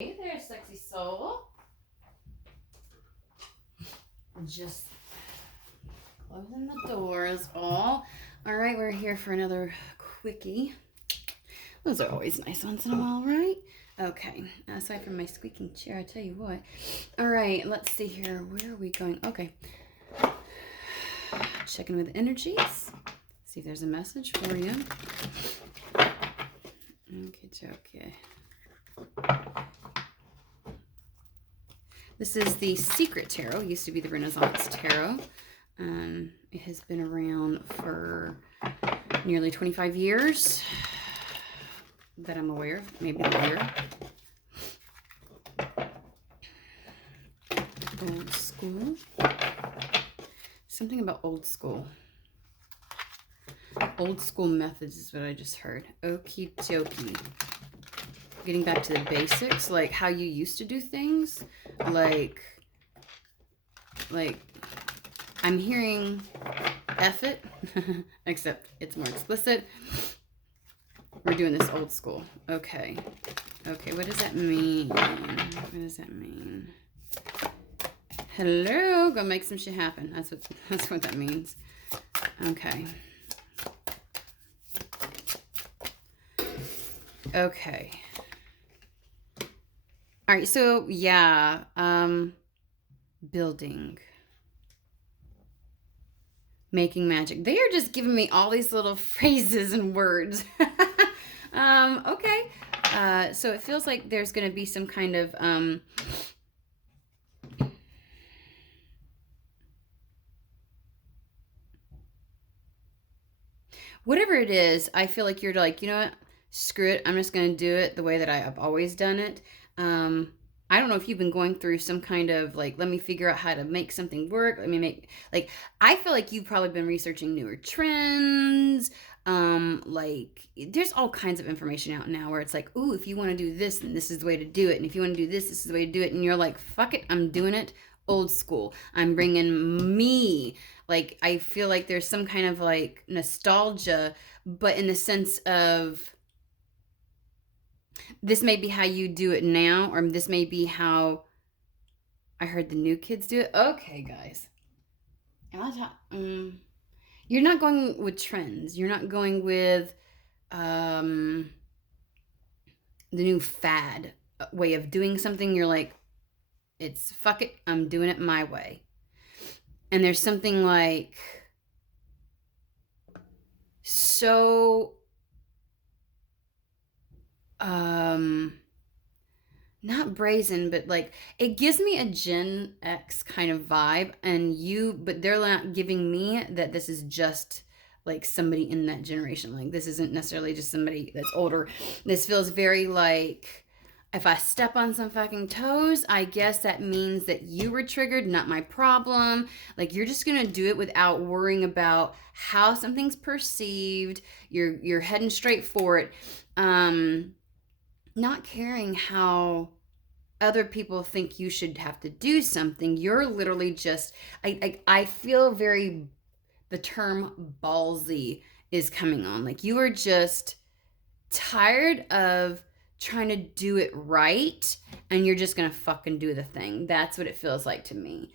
Hey there, sexy soul. Just closing the doors all. All right, we're here for another quickie. Those are always nice once in a while, right? Okay, aside from my squeaking chair, I tell you what. All right, let's see here. Where are we going? Okay. Checking with energies. See if there's a message for you. Okay. This is the Secret Tarot. It used to be the Renaissance Tarot. It has been around for nearly 25 years that I'm aware of, maybe longer. Old school. Something about old school. Old school methods is what I just heard. Okie dokie. Getting back to the basics, like how you used to do things. Like I'm hearing F it, except it's more explicit. We're doing this old school. Okay, what does that mean? Hello, go make some shit happen. That's what that means. Okay. All right, so yeah, building, making magic. They are just giving me all these little phrases and words. Okay. So it feels like there's going to be some kind of whatever it is. I feel like you're like, you know what? Screw it. I'm just going to do it the way that I've always done it. I don't know if you've been going through some kind of like, let me figure out how to make something work. Let me make, like, I feel like you've probably been researching newer trends. Like, there's all kinds of information out now where it's like, ooh, if you want to do this, then this is the way to do it. And if you want to do this, this is the way to do it. And you're like, fuck it, I'm doing it old school. I'm bringing me. Like, I feel like there's some kind of like nostalgia, but in the sense of, this may be how you do it now, or this may be how I heard the new kids do it. Okay, guys. You're not going with trends. You're not going with the new fad way of doing something. You're like, it's fuck it, I'm doing it my way. And there's something like so not brazen, but like it gives me a Gen X kind of vibe, but they're not giving me that this is just like somebody in that generation. Like, this isn't necessarily just somebody that's older. This feels very like, if I step on some fucking toes, I guess that means that you were triggered, not my problem. Like, you're just gonna do it without worrying about how something's perceived. You're heading straight for it. Not caring how other people think you should have to do something. You're literally just, I feel very, the term ballsy is coming on. Like, you are just tired of trying to do it right, and you're just gonna fucking do the thing. That's what it feels like to me.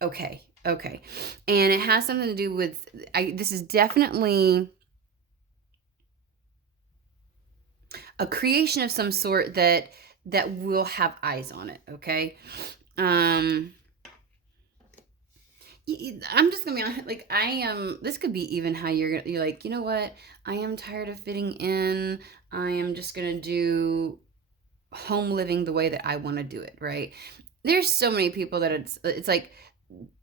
Okay. And it has something to do with, this is definitely a creation of some sort that will have eyes on it. Okay. I'm just gonna be honest. Like, I am. This could be even how you're like, you know what? I am tired of fitting in. I am just gonna do home living the way that I want to do it. Right? There's so many people that it's like,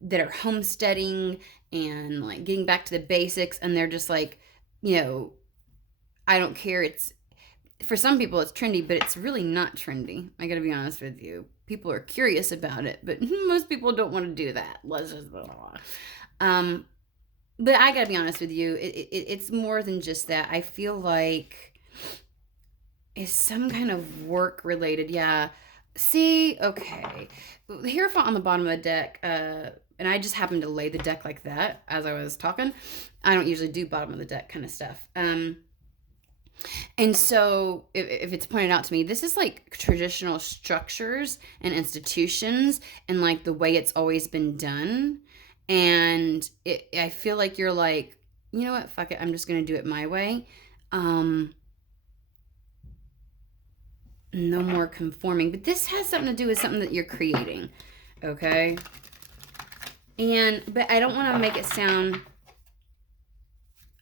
that are homesteading and like getting back to the basics, and they're just like, I don't care. It's, for some people it's trendy, but it's really not trendy. I gotta be honest with you. People are curious about it, but most people don't want to do that. Let's just blah, blah, blah. But I gotta be honest with you. It's more than just that. I feel like it's some kind of work related. Yeah. See, okay. Hierophant on the bottom of the deck, and I just happened to lay the deck like that as I was talking. I don't usually do bottom of the deck kind of stuff. And so, if it's pointed out to me, this is like traditional structures and institutions and like the way it's always been done. And I feel like you're like, you know what, fuck it, I'm just going to do it my way. Um, no more conforming. But this has something to do with something that you're creating. Okay. But I don't want to make it sound,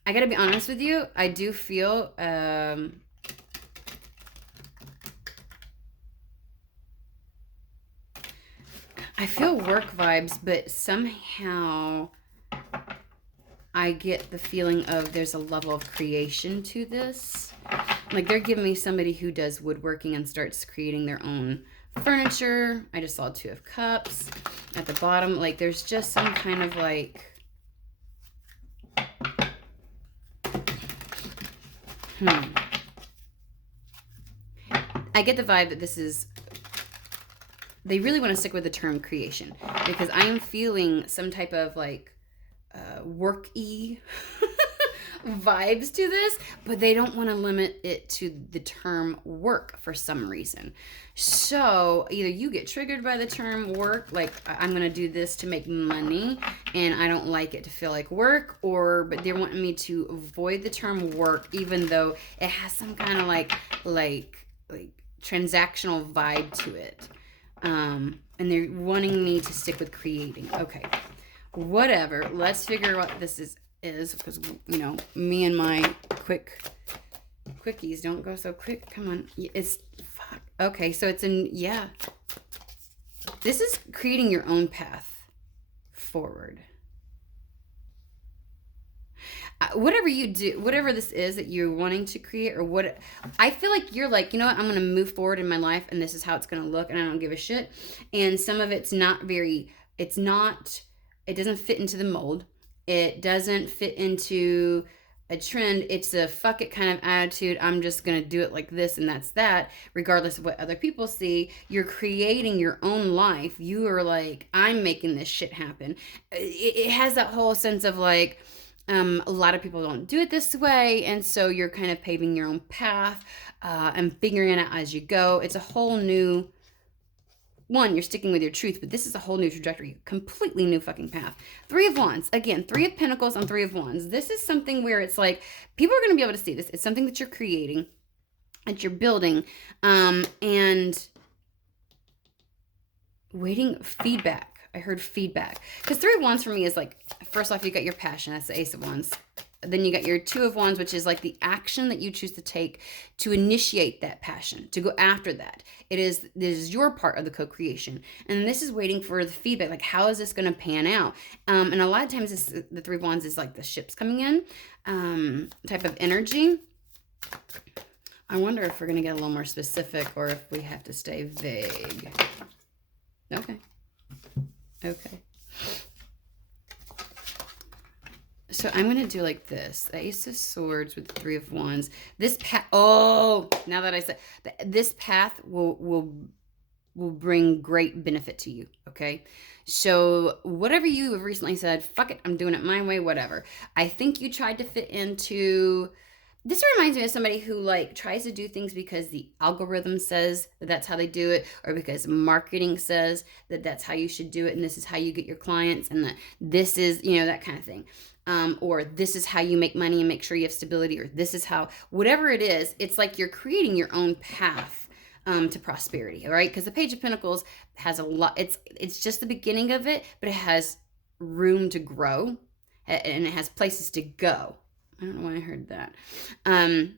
I got to be honest with you. I do feel, I feel work vibes, but somehow I get the feeling of there's a level of creation to this. Like they're giving me somebody who does woodworking and starts creating their own furniture. I just saw 2 of Cups at the bottom. Like there's just some kind of like, I get the vibe that this is, they really want to stick with the term creation because I am feeling some type of like work-y vibes to this, but they don't want to limit it to the term work for some reason. So either you get triggered by the term work, like I'm going to do this to make money and I don't like it to feel like work, or but they're wanting me to avoid the term work even though it has some kind of like transactional vibe to it. And they're wanting me to stick with creating. Okay, whatever. Let's figure out what this is because you know me and my quickies don't go so quick. Come on, it's fuck. Okay, so it's in This is creating your own path forward. Whatever you do, whatever this is that you're wanting to create, or what I feel like you're like, you know what, I'm going to move forward in my life and this is how it's going to look and I don't give a shit. And some of it's not very, it doesn't fit into the mold. It doesn't fit into a trend. It's a fuck it kind of attitude. I'm just going to do it like this and that's that, regardless of what other people see. You're creating your own life. You are like, I'm making this shit happen. It has that whole sense of like, a lot of people don't do it this way, and so you're kind of paving your own path and figuring it out as you go. It's a whole new one. You're sticking with your truth, but this is a whole new trajectory, completely new fucking path. 3 of Wands, again, 3 of Pentacles on 3 of Wands. This is something where it's like people are going to be able to see this. It's something that you're creating, that you're building, and waiting feedback. I heard feedback. Because 3 of Wands for me is like, first off, you got your passion. That's the Ace of Wands. Then you got your 2 of Wands, which is like the action that you choose to take to initiate that passion, to go after that. This is your part of the co-creation. And this is waiting for the feedback. Like, how is this going to pan out? And a lot of times the 3 of Wands is like the ships coming in type of energy. I wonder if we're going to get a little more specific or if we have to stay vague. Okay. So I'm going to do like this. The Ace of Swords with the 3 of Wands. This path, now that I said, this path will bring great benefit to you, okay? So whatever you have recently said, fuck it, I'm doing it my way, whatever. I think you tried to fit into... This reminds me of somebody who like tries to do things because the algorithm says that that's how they do it, or because marketing says that that's how you should do it, and this is how you get your clients, and that this is, you know, that kind of thing. Or this is how you make money and make sure you have stability, or this is how, whatever it is, it's like you're creating your own path to prosperity, all right? Because the Page of Pentacles has a lot, it's just the beginning of it, but it has room to grow, and it has places to go. I don't know why I heard that. And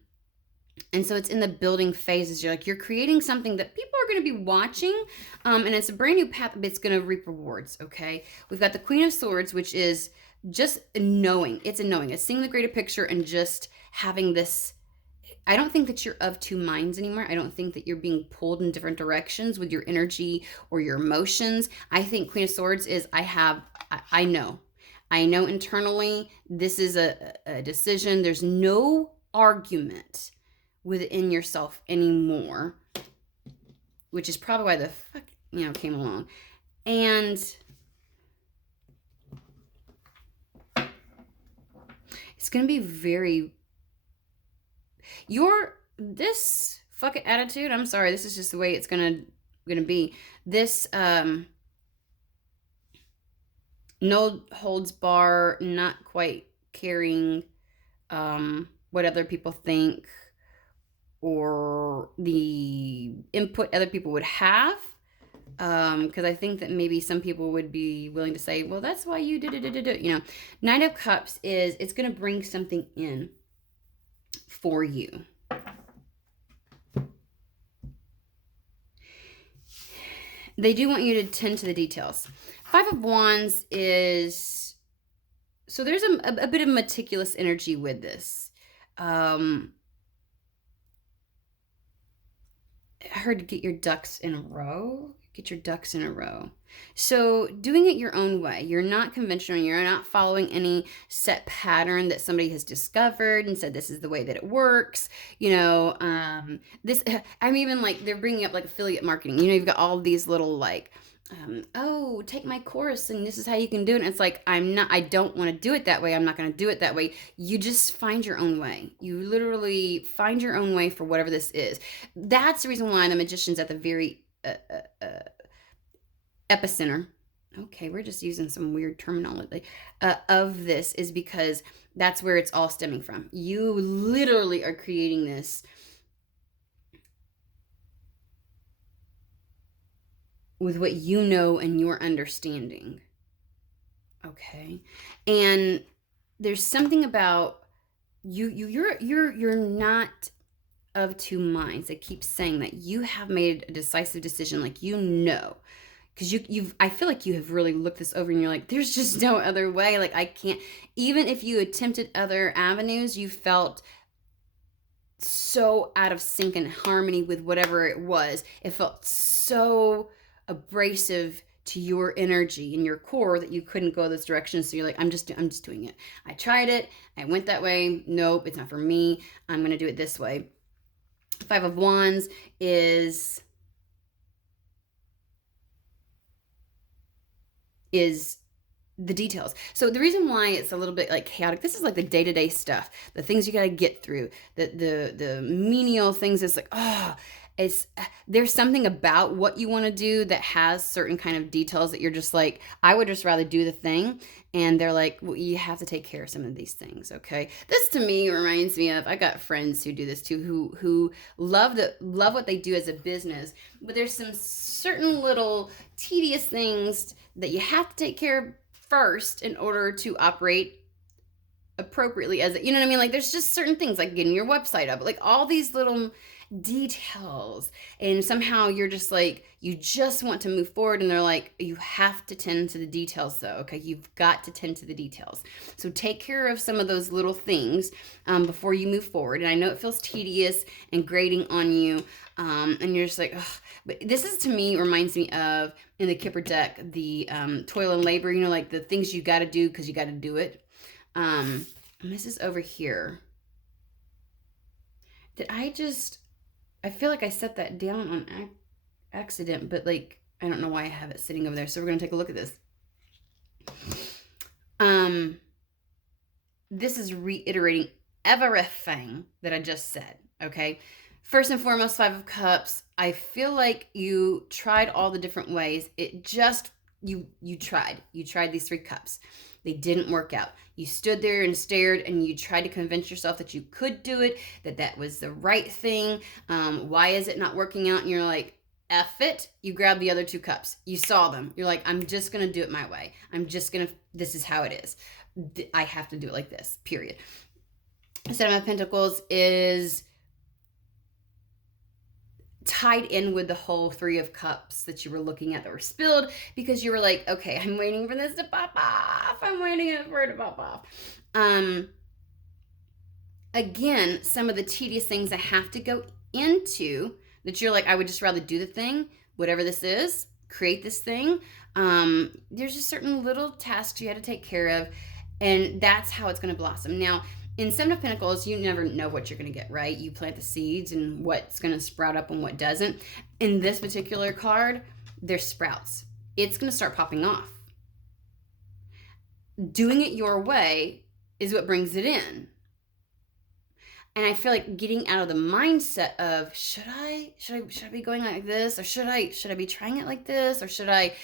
so it's in the building phases. You're creating something that people are going to be watching, and it's a brand new path, but it's going to reap rewards, okay? We've got the Queen of Swords, which is just knowing. It's a knowing. It's seeing the greater picture and just having this... I don't think that you're of 2 minds anymore. I don't think that you're being pulled in different directions with your energy or your emotions. I think Queen of Swords is I know. I know internally this is a decision. There's no argument within yourself anymore, which is probably why the fuck, came along. And it's going to be very... This fucking attitude, I'm sorry, this is just the way it's gonna be. This no holds bar, not quite caring what other people think or the input other people would have. Because I think that maybe some people would be willing to say, well, that's why you did it. You know, Nine of Cups is, it's going to bring something in for you. They do want you to tend to the details. Five of Wands is, so there's a bit of meticulous energy with this. I heard get your ducks in a row. Get your ducks in a row. So doing it your own way. You're not conventional. You're not following any set pattern that somebody has discovered and said this is the way that it works. You know, I'm even like, they're bringing up like affiliate marketing. You know, you've got all these little like, oh, take my course and this is how you can do it. And it's like, I don't want to do it that way. I'm not going to do it that way. You just find your own way. You literally find your own way for whatever this is. That's the reason why the Magician's at the very epicenter. Okay, we're just using some weird terminology of this, is because that's where it's all stemming from. You literally are creating this with what you know and your understanding. Okay, and there's something about you're not of two minds. I keep saying that you have made a decisive decision, like, you know, because I feel like you have really looked this over and you're like, there's just no other way. Like, I can't, even if you attempted other avenues, you felt so out of sync and harmony with whatever it was. It felt so abrasive to your energy and your core that you couldn't go this direction. So you're like, I'm just doing it. I tried it. I went that way. Nope, it's not for me. I'm going to do it this way. Five of Wands is the details. So the reason why it's a little bit like chaotic, this is like the day-to-day stuff, the things you got to get through, the menial things. It's like, oh, there's something about what you want to do that has certain kind of details that you're just like, I would just rather do the thing. And they're like, well, you have to take care of some of these things. Okay. This to me reminds me of, I got friends who do this too, who love what they do as a business, but there's some certain little tedious things that you have to take care of first in order to operate appropriately as you know what I mean? Like, there's just certain things like getting your website up, like all these little details, and somehow you're just like, you just want to move forward, and they're like, you have to tend to the details though. Okay, you've got to tend to the details. So take care of some of those little things before you move forward. And I know it feels tedious and grating on you, and you're just like, ugh. But this is, to me, reminds me of, in the Kipper deck, the toil and labor, you know, like the things you got to do because you got to do it. And this is over here. I feel like I set that down on accident, but like, I don't know why I have it sitting over there. So we're going to take a look at this. This is reiterating everything that I just said. Okay. First and foremost, Five of Cups. I feel like you tried all the different ways. It just, you tried these three cups. They didn't work out. You stood there and stared, and you tried to convince yourself that you could do it, that was the right thing. Why is it not working out? And you're like, F it. You grab the other two cups. You saw them. You're like, I'm just going to do it my way. This is how it is. I have to do it like this, period. Seven of Pentacles is tied in with the whole Three of Cups that you were looking at that were spilled, because you were like, okay, I'm waiting for this to pop off. I'm waiting for it to pop off. Again, some of the tedious things that have to go into that you're like, I would just rather do the thing, whatever this is, create this thing. There's just certain little tasks you had to take care of, and that's how it's going to blossom. Now, in Seven of Pentacles, you never know what you're going to get, right? You plant the seeds and what's going to sprout up and what doesn't. In this particular card, there's sprouts. It's going to start popping off. Doing it your way is what brings it in. And I feel like getting out of the mindset of should I be going like this, or should I be trying it like this, or should I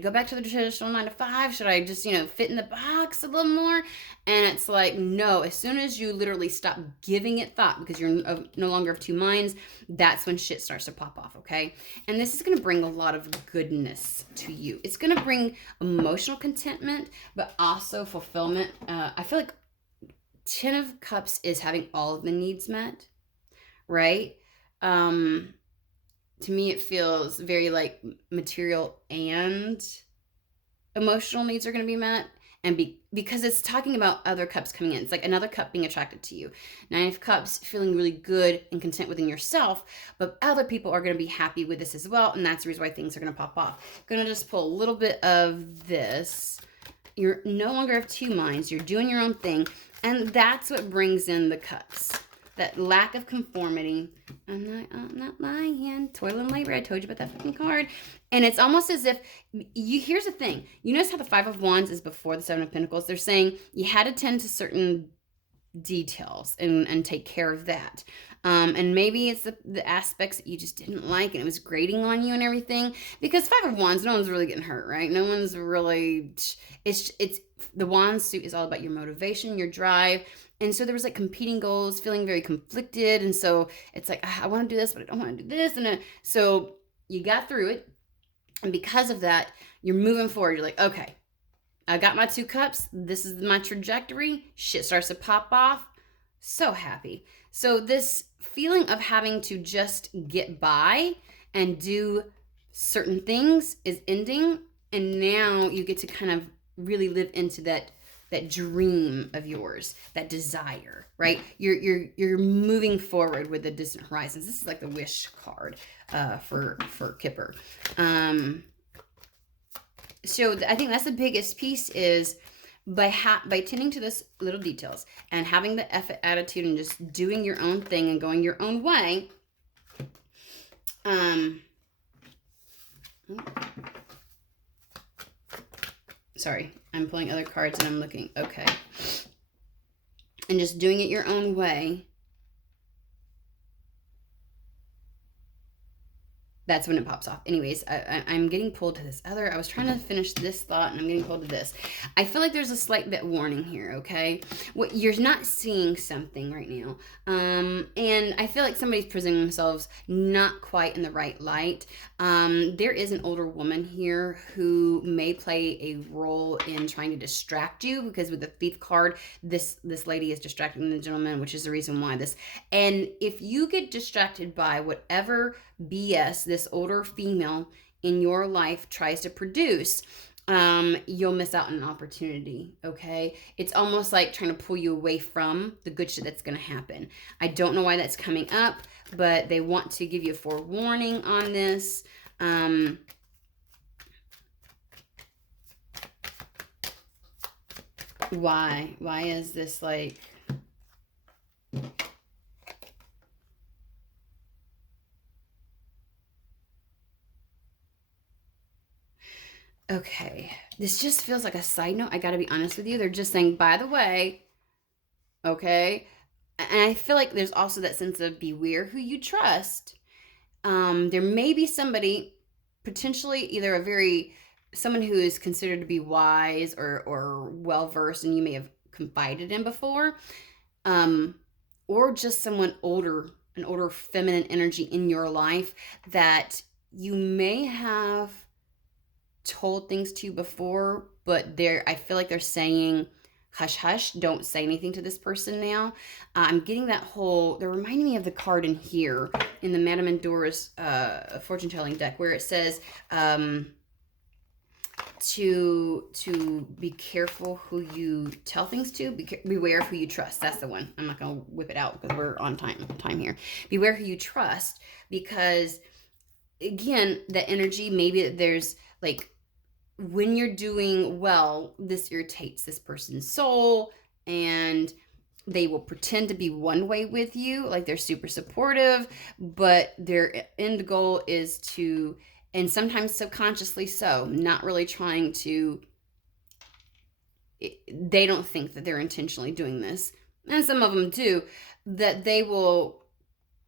go back to the traditional 9 to 5? Should I just fit in the box a little more? And it's like, no. As soon as you literally stop giving it thought, because you're no longer of two minds, that's when shit starts to pop off. Okay, and this is going to bring a lot of goodness to you. It's going to bring emotional contentment, but also fulfillment. I feel like Ten of Cups is having all of the needs met, right? Um, to me, it feels very like material and emotional needs are going to be met. And because it's talking about other cups coming in. It's like another cup being attracted to you. Nine of Cups, feeling really good and content within yourself, but other people are going to be happy with this as well. And that's the reason why things are going to pop off. I'm going to just pull a little bit of this. You're no longer of two minds. You're doing your own thing. And that's what brings in the cups. That lack of conformity. I'm not lying. Toil and labor. I told you about that fucking card. And it's almost as if here's the thing. You notice how the Five of Wands is before the Seven of Pentacles? They're saying you had to tend to certain details and take care of that. And maybe it's the aspects that you just didn't like and it was grating on you and everything. Because Five of Wands, no one's really getting hurt, right? No one's really, it's the Wand suit is all about your motivation, your drive. And so there was like competing goals, feeling very conflicted. And so it's like, I want to do this, but I don't want to do this. And so you got through it. And because of that, you're moving forward. You're like, okay, I got my 2 cups. This is my trajectory. Shit starts to pop off. So happy. So this feeling of having to just get by and do certain things is ending. And now you get to kind of really live into that dream of yours, that desire, right? You're moving forward with the distant horizons. This is like the wish card for Kipper. So I think that's the biggest piece is by tending to this little details and having the effort attitude and just doing your own thing and going your own way. Sorry, I'm pulling other cards and I'm looking. Okay. And just doing it your own way. That's when it pops off. Anyways, I'm getting pulled to this other. I was trying to finish this thought and I'm getting pulled to this. I feel like there's a slight bit warning here, okay? You're not seeing something right now. And I feel like somebody's presenting themselves not quite in the right light. There is an older woman here who may play a role in trying to distract you because with the Thief card, this lady is distracting the gentleman, which is the reason why this. And if you get distracted by whatever BS this older female in your life tries to produce, you'll miss out on an opportunity. Okay, it's almost like trying to pull you away from the good shit that's going to happen. I don't know why that's coming up, but they want to give you a forewarning on this. Why is this like okay, this just feels like a side note. I gotta be honest with you. They're just saying, by the way, okay? And I feel like there's also that sense of beware who you trust. There may be somebody, potentially either someone who is considered to be wise or well-versed and you may have confided in before, or just someone older, an older feminine energy in your life that you may have told things to before, but I feel like they're saying, hush, hush, don't say anything to this person now. I'm getting that they're reminding me of the card in here in the Madame Endura's fortune telling deck where it says to be careful who you tell things to, beware who you trust. That's the one. I'm not going to whip it out because we're on time here. Beware who you trust, because again, the energy, maybe there's like, when you're doing well, this irritates this person's soul and they will pretend to be one way with you, like they're super supportive, but their end goal is to, and sometimes subconsciously so, not really trying to, they don't think that they're intentionally doing this, and some of them too, that they will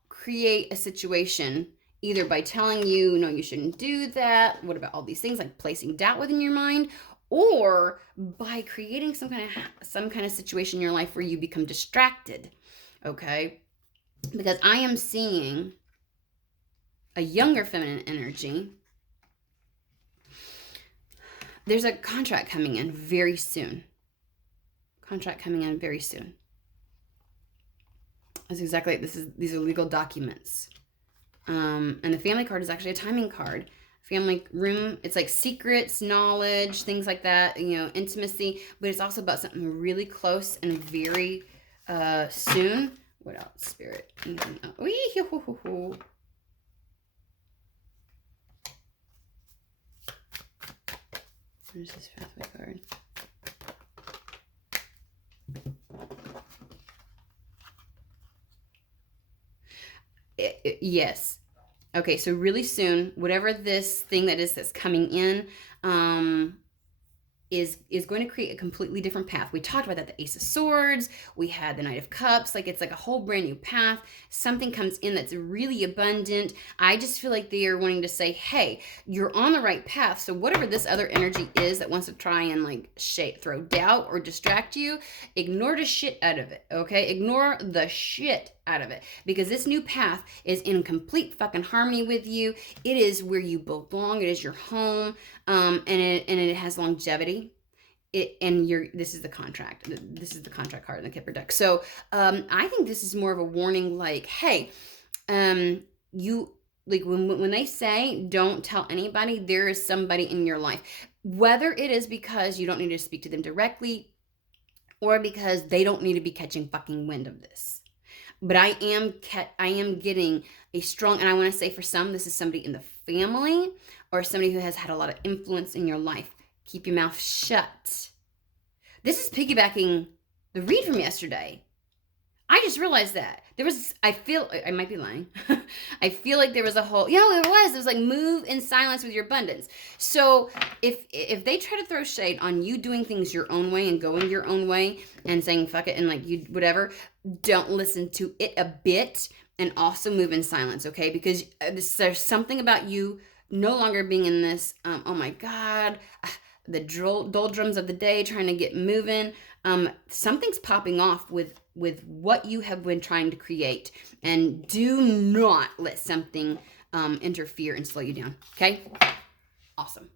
create a situation either by telling you, no, you shouldn't do that. What about all these things, like placing doubt within your mind, or by creating some kind of situation in your life where you become distracted. Okay? Because I am seeing a younger feminine energy. There's a contract coming in very soon. Contract coming in very soon. That's exactly this is. These are legal documents. And the family card is actually a timing card. Family room, it's like secrets, knowledge, things like that, intimacy, but it's also about something really close and very soon. What else, Spirit? Where's this pathway card? Yes. Okay, so really soon, whatever this thing that's coming in, is going to create a completely different path. We talked about that, the Ace of Swords, we had the Knight of Cups, like it's like a whole brand new path. Something comes in that's really abundant. I just feel like they are wanting to say, hey, you're on the right path. So whatever this other energy is that wants to try and like throw doubt or distract you, ignore the shit out of it, okay? Ignore the shit out of it, because this new path is in complete fucking harmony with you. It is where you belong. It is your home, and it has longevity. This is the contract. This is the contract card in the Kipper deck. So I think this is more of a warning, like, hey, you like when they say don't tell anybody, there is somebody in your life, whether it is because you don't need to speak to them directly, or because they don't need to be catching fucking wind of this. But I am getting a strong, and I want to say for some, this is somebody in the family or somebody who has had a lot of influence in your life. Keep your mouth shut. This is piggybacking the read from yesterday. I just realized that. I might be lying. I feel like there was a whole, it was like move in silence with your abundance. So if they try to throw shade on you doing things your own way and going your own way and saying fuck it and like you, whatever, don't listen to it a bit, and also move in silence, okay? Because there's something about you no longer being in this, oh my God, the doldrums of the day, trying to get moving. Something's popping off with what you have been trying to create, and do not let something interfere and slow you down. Okay? Awesome.